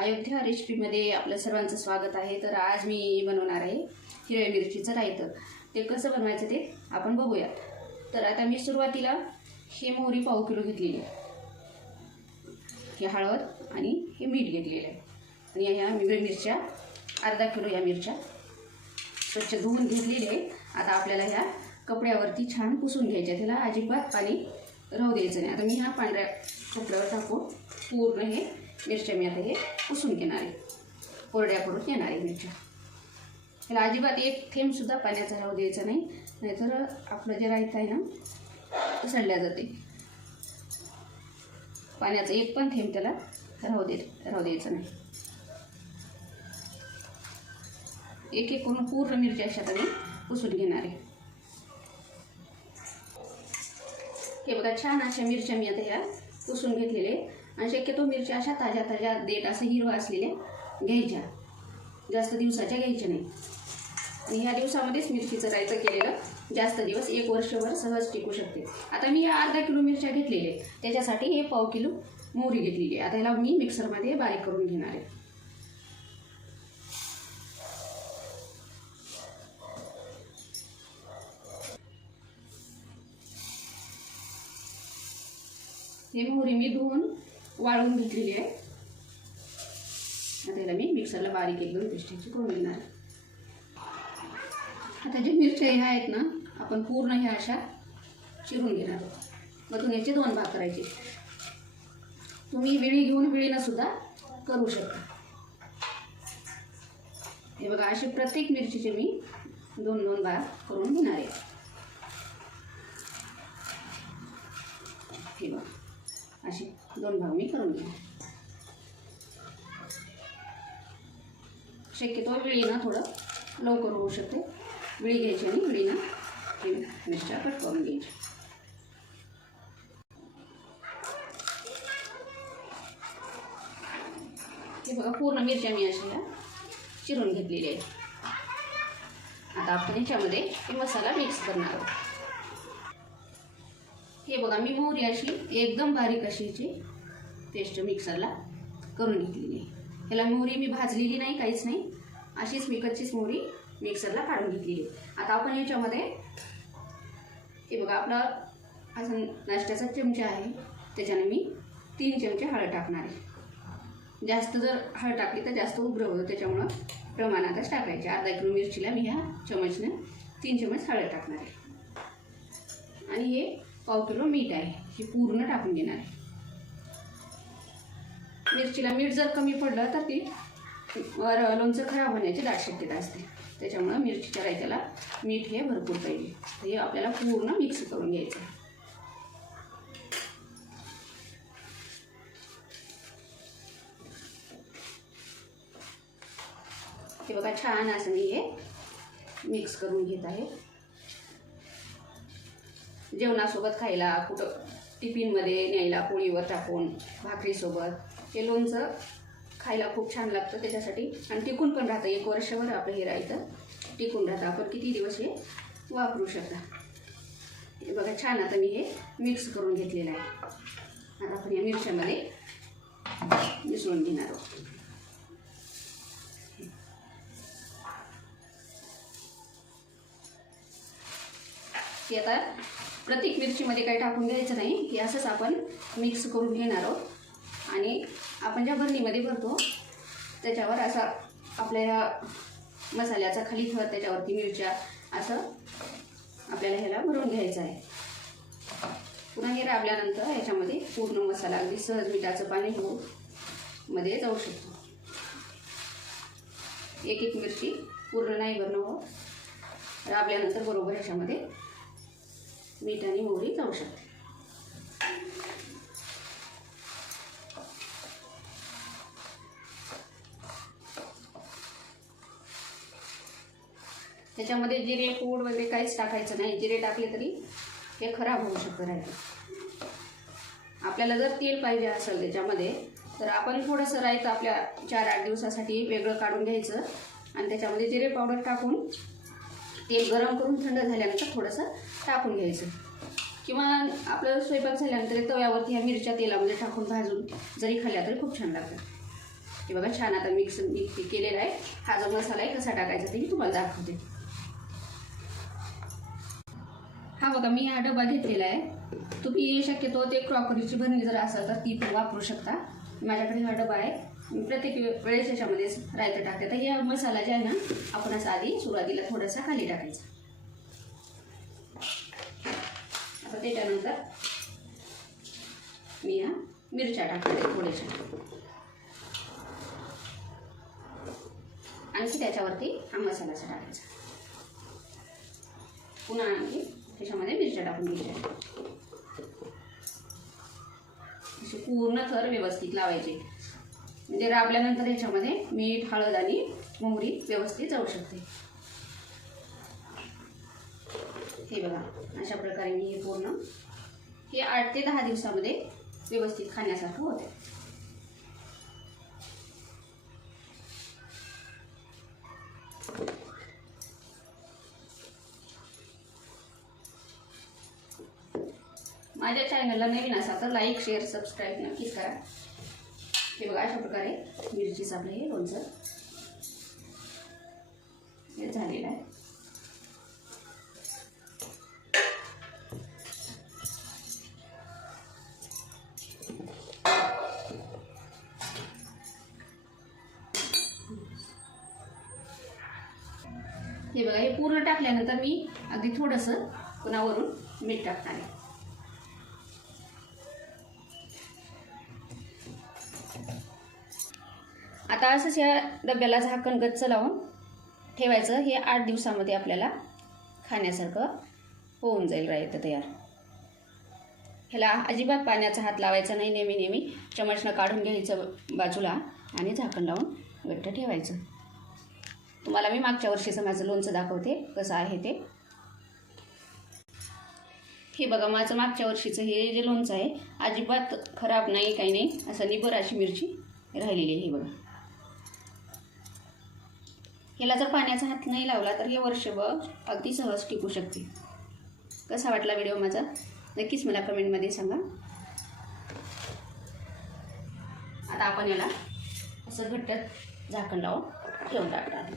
अयोध्या रेसिपीमध्ये आपलं सर्वांचं स्वागत आहे। तर आज मी बनवणार आहे हिरव्या मिरचीचं रायतं। ते कसं बनवायचं ते आपण बघूयात। तर आता मी सुरुवातीला हे मोहरी पाव किलो घेतलेली आहे, हे हळद आणि हे मीठ घेतलेलं आहे, आणि ह्या हिरव्या मिरच्या अर्धा किलो या मिरच्या स्वच्छ धुवून घेतलेली आहे। आता आपल्याला ह्या कपड्यावरती छान पुसून घ्यायच्या, त्याला अजिबात पाणी राहू द्यायचं नाही। आता मी ह्या पांढऱ्या कपड्यावर टाकून पूर्ण हे मिरच्या मी आता हे पुसून घेणार आहे, कोरड्या करून घेणार आहे मिरच्या। त्याला अजिबात एक थेंब सुद्धा पाण्याचा राहू द्यायचा नाही, नाहीतर आपलं जे रायतं आहे ना सडल्या जाते। पाण्याचा एक पण थेंब त्याला राहू द्यायचं नाही। एक एक करून पूर्ण मिरच्या अशा मी पुसून घेणार आहे। हे बघा, छान अशा मिरच्या मी आता ह्या पुसून घेतलेले, आणि शक्यतो मिरच्या अशा ताज्या ताज्या देठ असं हिरवा असलेल्या घ्यायच्या, जास्त दिवसाच्या घ्यायच्या नाही। आणि ह्या दिवसामध्येच मिरचीचं रायतं केलेलं जास्त दिवस, 1 वर्षभर सहज टिकू शकते। आता मी या अर्धा किलो मिरच्या घेतलेले, त्याच्यासाठी हे पाव किलो मोहरी घेतलेली आहे। आता ह्याला मी मिक्सरमध्ये बारीक करून घेणार आहे। हे मोहरी मी धुवून वाळवून घेतलेली आहे। आता याला मी मिक्सरला बारीक एकदम पेस्टची करून घेणार आहे। आता जे मिरच्या ह्या आहेत ना, आपण पूर्ण ह्या अशा चिरून घेणार आहोत। मधून याचे 2 भाग करायचे। तुम्ही विळी घेऊन विळीनं सुद्धा करू शकता। हे बघा, असे प्रत्येक मिरचीचे मी 2-2 भाग करून घेणार आहे। हे बघा, असे 2 भाग मी करून घेणार। शक्यतो विळीनं थोडं लवकर होऊ शकते। विळी घ्यायची आणि विळीनं हे मिरच्या कट करून घ्यायच्या। हे बघा, पूर्ण मिरच्या मी अशा चिरून घेतलेल्या आहेत। आता आपण ह्याच्यामध्ये हे मसाला मिक्स करणार आहोत। हे बघा, मी मोहरी अशी एकदम बारीक अशी याची पेस्ट मिक्सरला करून घेतलेली आहे। ह्याला मोहरी मी भाजलेली नाही, काहीच नाही, अशीच मी कच्चीच मोहरी मिक्सरला काढून घेतलेली आहे। आता आपण याच्यामध्ये हे बघा, आपला असं नाश्त्याचा चमचा आहे, त्याच्याने मी 3 चमचे हळद टाकणार आहे। जास्त जर हळद टाकली तर जास्त उग्र होतं, त्याच्यामुळं प्रमाणातच टाकायचे। अर्धा किलो मिरचीला मी ह्या चमचने 3 चमच हळद टाकणार आहे। आणि हे पाव किलो मीठ आहे, हे पूर्ण टाकून घेणार आहे। मिरचीला मीठ जर कमी पडलं तर ती लोणचं खराब होण्याची दाट शक्यता असते, त्याच्यामुळं मिरचीच्या रायत्याला मीठ हे भरपूर पाहिजे। तर हे आपल्याला पूर्ण मिक्स करून घ्यायचं आहे। हे बघा, छान असं मी हे मिक्स करून घेत आहे। जेवणासोबत खायला, कुठं टिफिनमध्ये न्यायला, पोळीवर टाकून भाकरीसोबत हे लोणचं खायला खूप छान लागतं त्याच्यासाठी, आणि टिकून पण राहतं। 1 वर्षभर आपलं हे रायतं टिकून राहतं, आपण किती दिवस हे वापरू शकता। हे बघा, छान आता मी हे मिक्स करून घेतलेलं आहे। आता आपण या मिरच्यामध्ये मिसळून घेणार आहोत। हे आता प्रत्येक मिरचीमध्ये काही टाकून घ्यायचं नाही, हे असंच आपण मिक्स करून घेणार आहोत। आणि आपण ज्या भरणीमध्ये भरतो त्याच्यावर असा आपल्या ह्या मसाल्याचा खाली थर, त्याच्यावरती मिरच्या, असं आपल्याला ह्याला भरून घ्यायचं आहे। पुन्हा हे राबल्यानंतर ह्याच्यामध्ये पूर्ण मसाला अगदी सहज मिठाचं पाणी होऊन मध्ये जाऊ शकतो। एक एक मिरची पूर्ण नाही भरणं होत, राबल्यानंतर बरोबर ह्याच्यामध्ये मीठ आणि मोहरी जाऊ शकते। त्याच्यामध्ये जिरे पूड वगैरे काहीच टाकायचं नाही, जिरे टाकले तरी हे खराब होऊ शकतं रायतं। आपल्याला जर तेल पाहिजे असेल त्याच्यामध्ये, तर आपण थोडंसं रायतं आपल्या 4-8 दिवसासाठी वेगळं काढून घ्यायचं, आणि त्याच्यामध्ये जिरे पावडर टाकून तेल गरम करून थंड झाल्यानंतर थोडंसं टाकून घ्यायचं। किंवा आपलं स्वयंपाक झाल्यानंतर तव्यावरती ह्या मिरच्या तेलामध्ये टाकून भाजून जरी खाल्ल्या तरी खूप छान लागतात। हे बघा छान आता मिक्स केलेला आहे. हा जो मसाला आहे कसा टाकायचा ते मी तुम्हाला दाखवते. हा बघा मी हा डबा घेतलेला आहे. तुम्ही शक्यतो ते क्रॉकरीची बरणी जर असेल तर ती पण वापरू शकता. माझ्याकडे हा डबा आहे. मी प्रत्येक वेळेस याच्यामध्येच रायतं टाकते. तर हे मसाला जे आहे ना आपण असं आधी सुरुवातीला थोडासा खाली टाकायचा. आता त्याच्यानंतर मी ह्या मिरच्या टाकते थोड्याशा. आणखी त्याच्यावरती हा मसाला असा टाकायचा. पुन्हा आणखी त्याच्यामध्ये मिरच्या टाकून घ्यायच्या. असे पूर्ण थर व्यवस्थित लावायचे म्हणजे राबल्यानंतर ह्याच्यामध्ये मीठ, हळद आणि मोहरी व्यवस्थित जाऊ शकते. हे बघा अशा प्रकारे मी हे पूर्ण 8 ते 10 दिवसामध्ये व्यवस्थित खाण्यासारखं होते. माझ्या चॅनलला नवीन असाल तर लाईक, शेअर, सबस्क्राईब नक्कीच करा. हे बघा अशा प्रकारे मिरचीचं आपलं हे लोणचं हे झालेलं आहे. हे बघा हे पूर्ण टाकल्यानंतर मी अगदी थोडंसं पुन्हा वरून मीठ टाकणार आहे. आता असंच या डब्याला झाकण गच्च लावून ठेवायचं. हे 8 दिवसामध्ये आपल्याला खाण्यासारखं होऊन जाईल रायतं तयार. ह्याला अजिबात पाण्याचा हात लावायचा नाही. नेहमी चमचनं काढून घ्यायचं बाजूला आणि झाकण लावून घट्ट ठेवायचं. तुम्हाला मी मागच्या वर्षीचं माझं लोणचं दाखवते कसं आहे ते. हे बघा माझं मागच्या वर्षीचं हे जे लोणचं आहे अजिबात खराब नाही, काही नाही. असं निबर अशी मिरची राहिलेली आहे. हे बघा ह्याला जर पाण्याचा हात नाही लावला तर हे वर्षभर अगदी सहज टिकू शकते. कसा वाटला व्हिडिओ माझा नक्कीच मला कमेंटमध्ये सांगा. आता आपण याला असं घट्ट झाकण लावून ठेवून टाकणार.